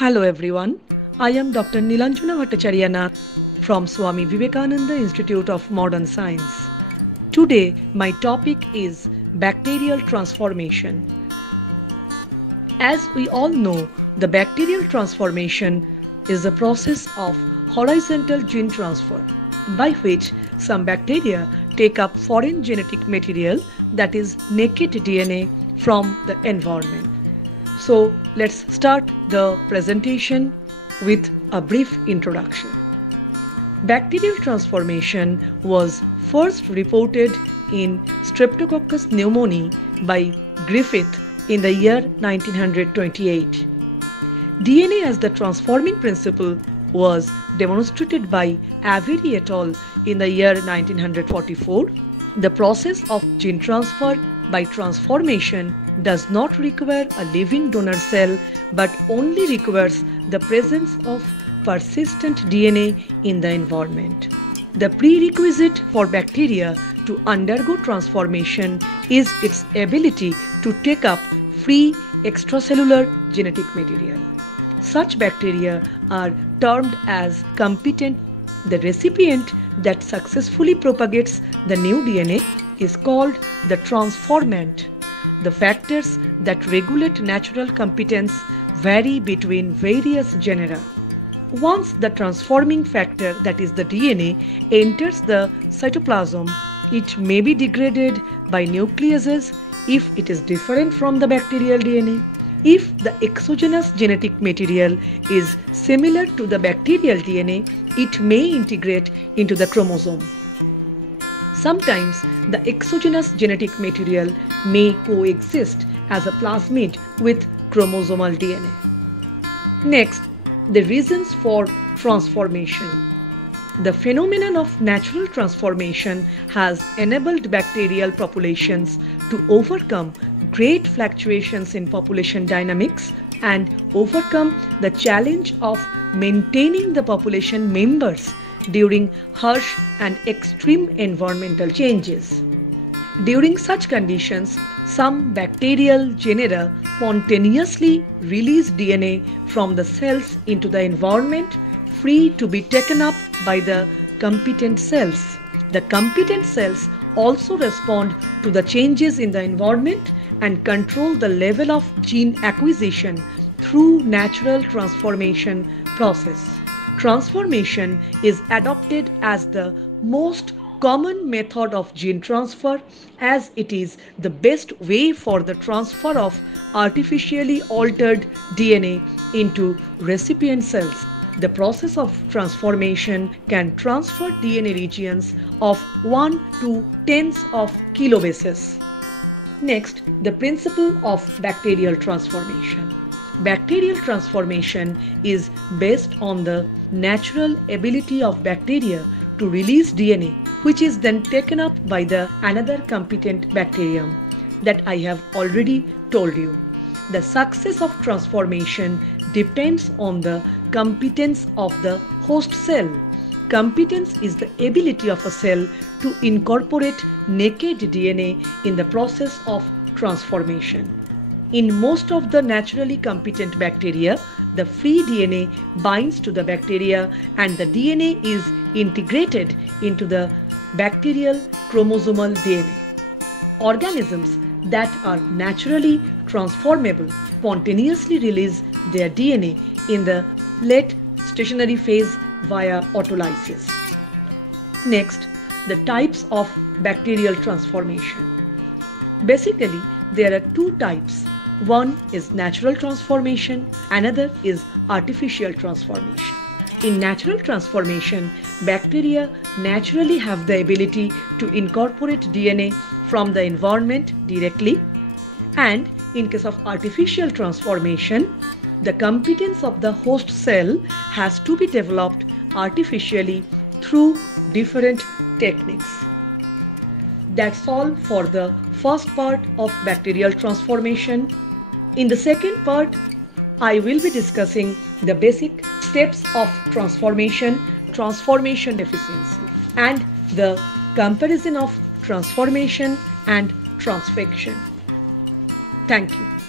Hello everyone, I am Dr. Nilanjana Bhattacharya from Swami Vivekananda Institute of Modern Science. Today my topic is bacterial transformation. As we all know, the bacterial transformation is the process of horizontal gene transfer by which some bacteria take up foreign genetic material, that is naked DNA, from the environment. So let's start the presentation with a brief introduction. Bacterial transformation was first reported in Streptococcus pneumoniae by Griffith in the year 1928. DNA as the transforming principle was demonstrated by Avery et al. In the year 1944. The process of gene transfer by transformation does not require a living donor cell but only requires the presence of persistent DNA in the environment. The prerequisite for bacteria to undergo transformation is its ability to take up free extracellular genetic material. Such bacteria are termed as competent. The recipient that successfully propagates the new DNA is called the transformant. The factors that regulate natural competence vary between various genera. Once the transforming factor, that is the DNA, enters the cytoplasm, it may be degraded by nucleases if it is different from the bacterial DNA. If the exogenous genetic material is similar to the bacterial DNA, it may integrate into the chromosome. Sometimes the exogenous genetic material may coexist as a plasmid with chromosomal DNA. Next, the reasons for transformation. The phenomenon of natural transformation has enabled bacterial populations to overcome great fluctuations in population dynamics and overcome the challenge of maintaining the population members during harsh and extreme environmental changes. During such conditions, some bacterial genera spontaneously release DNA from the cells into the environment, free to be taken up by the competent cells. The competent cells also respond to the changes in the environment and control the level of gene acquisition through natural transformation process. Transformation is adopted as the most common method of gene transfer, as it is the best way for the transfer of artificially altered DNA into recipient cells. The process of transformation can transfer DNA regions of 1 to tens of kilobases. Next, the principle of bacterial transformation. Bacterial transformation is based on the natural ability of bacteria to release DNA, which is then taken up by the another competent bacterium that I have already told you. The success of transformation depends on the competence of the host cell. Competence is the ability of a cell to incorporate naked DNA in the process of transformation. In most of the naturally competent bacteria, the free DNA binds to the bacteria and the DNA is integrated into the bacterial chromosomal DNA. Organisms that are naturally transformable spontaneously release their DNA in the late stationary phase via autolysis. Next, the types of bacterial transformation. Basically, there are two types. One is natural transformation, another is artificial transformation. In natural transformation, bacteria naturally have the ability to incorporate DNA from the environment directly, and in case of artificial transformation, the competence of the host cell has to be developed artificially through different techniques. That's all for the first part of bacterial transformation. In the second part, I will be discussing the basic steps of transformation, transformation efficiency, and the comparison of transformation and transfection. Thank you.